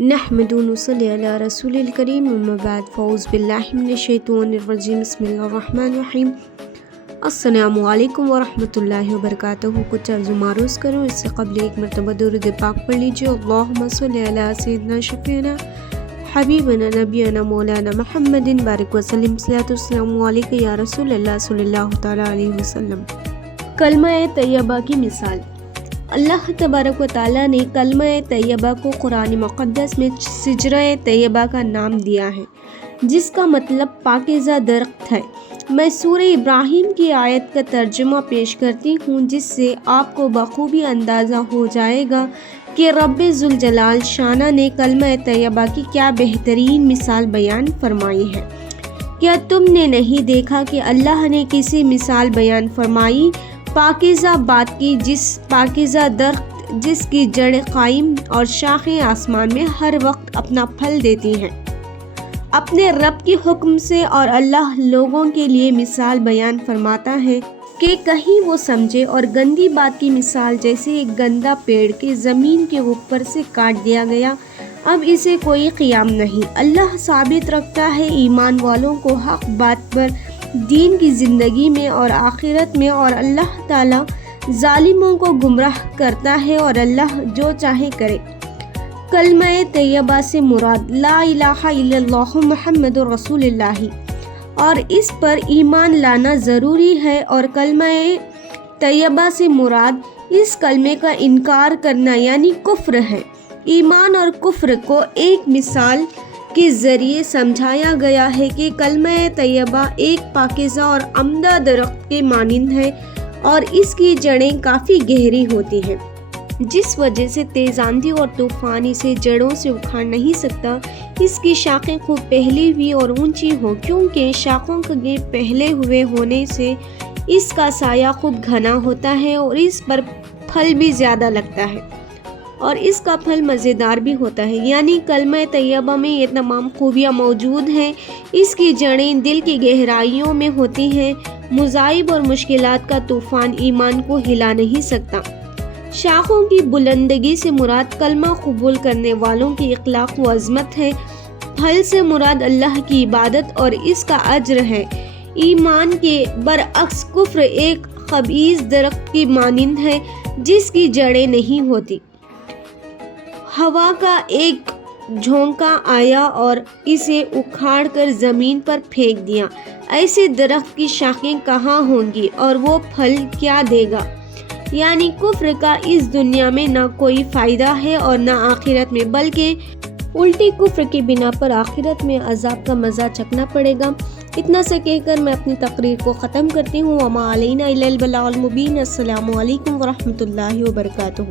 نحمد و نصلی علی رسول الکریم اما بعد فاعوذ باللہ من الشیطان الرجیم بسم اللہ الرحمن الرحیم السلام علیکم ورحمۃ اللہ وبرکاتہ۔ کچھ عرض و معروض کروں اس سے قبل ایک مرتبہ درود پاک پڑھ لیجیے۔ اللہم صلی علی سیدنا شفیعنا حبیبنا نبینا مولانا محمد بارک وسلم صلاۃ والسلام علیکہ یا رسول اللہ صلی اللہ تعالیٰ علیہ وسلم۔ کلمہ طیبہ کی مثال۔ اللہ تبارک و تعالیٰ نے کلمہ طیبہ کو قرآن مقدس میں شجرہ طیبہ کا نام دیا ہے، جس کا مطلب پاکیزہ درخت ہے۔ میں سورہ ابراہیم کی آیت کا ترجمہ پیش کرتی ہوں، جس سے آپ کو بخوبی اندازہ ہو جائے گا کہ رب ذوالجلال شانہ نے کلمہ طیبہ کی کیا بہترین مثال بیان فرمائی ہے۔ کیا تم نے نہیں دیکھا کہ اللہ نے کسی مثال بیان فرمائی پاکیزہ بات کی، جس پاکیزہ درخت جس کی جڑیں قائم اور شاخیں آسمان میں ہر وقت اپنا پھل دیتی ہیں اپنے رب کے حکم سے، اور اللہ لوگوں کے لیے مثال بیان فرماتا ہے کہ کہیں وہ سمجھے۔ اور گندی بات کی مثال جیسے ایک گندا پیڑ کے زمین کے اوپر سے کاٹ دیا گیا، اب اسے کوئی قیام نہیں۔ اللہ ثابت رکھتا ہے ایمان والوں کو حق بات پر دین کی زندگی میں اور آخرت میں، اور اللہ تعالیٰ ظالموں کو گمراہ کرتا ہے، اور اللہ جو چاہے کرے۔ کلمہ طیبہ سے مراد لا الہ الا اللہ محمد رسول اللہ، اور اس پر ایمان لانا ضروری ہے۔ اور کلمہ طیبہ سے مراد اس کلمے کا انکار کرنا یعنی کفر ہے۔ ایمان اور کفر کو ایک مثال کے ذریعے سمجھایا گیا ہے کہ کلمہ طیبہ ایک پاکیزہ اور عمدہ درخت کے مانند ہے، اور اس کی جڑیں کافی گہری ہوتی ہیں، جس وجہ سے تیز آندھی اور طوفان اسے جڑوں سے اکھاڑ نہیں سکتا۔ اس کی شاخیں خوب پھیلی ہوئی اور اونچی ہوں، کیونکہ شاخوں کے پھیلے ہوئے ہونے سے اس کا سایہ خوب گھنا ہوتا ہے، اور اس پر پھل بھی زیادہ لگتا ہے، اور اس کا پھل مزیدار بھی ہوتا ہے۔ یعنی کلمہ طیبہ میں یہ تمام خوبیاں موجود ہیں۔ اس کی جڑیں دل کی گہرائیوں میں ہوتی ہیں۔ مصائب اور مشکلات کا طوفان ایمان کو ہلا نہیں سکتا۔ شاخوں کی بلندگی سے مراد کلمہ قبول کرنے والوں کی اخلاق و عظمت ہے۔ پھل سے مراد اللہ کی عبادت اور اس کا اجر ہے۔ ایمان کے برعکس کفر ایک خبیث درخت کی مانند ہے، جس کی جڑیں نہیں ہوتی۔ ہوا کا ایک جھونکا آیا اور اسے اکھاڑ کر زمین پر پھینک دیا۔ ایسے درخت کی شاخیں کہاں ہوں گی اور وہ پھل کیا دے گا؟ یعنی کفر کا اس دنیا میں نہ کوئی فائدہ ہے اور نہ آخرت میں، بلکہ الٹی کفر کی بنا پر آخرت میں عذاب کا مزہ چکھنا پڑے گا۔ اتنا سے کہہ کر میں اپنی تقریر کو ختم کرتی ہوں۔ وما علینا الا البلاغ المبین۔ السلام علیکم ورحمۃ اللہ وبرکاتہ۔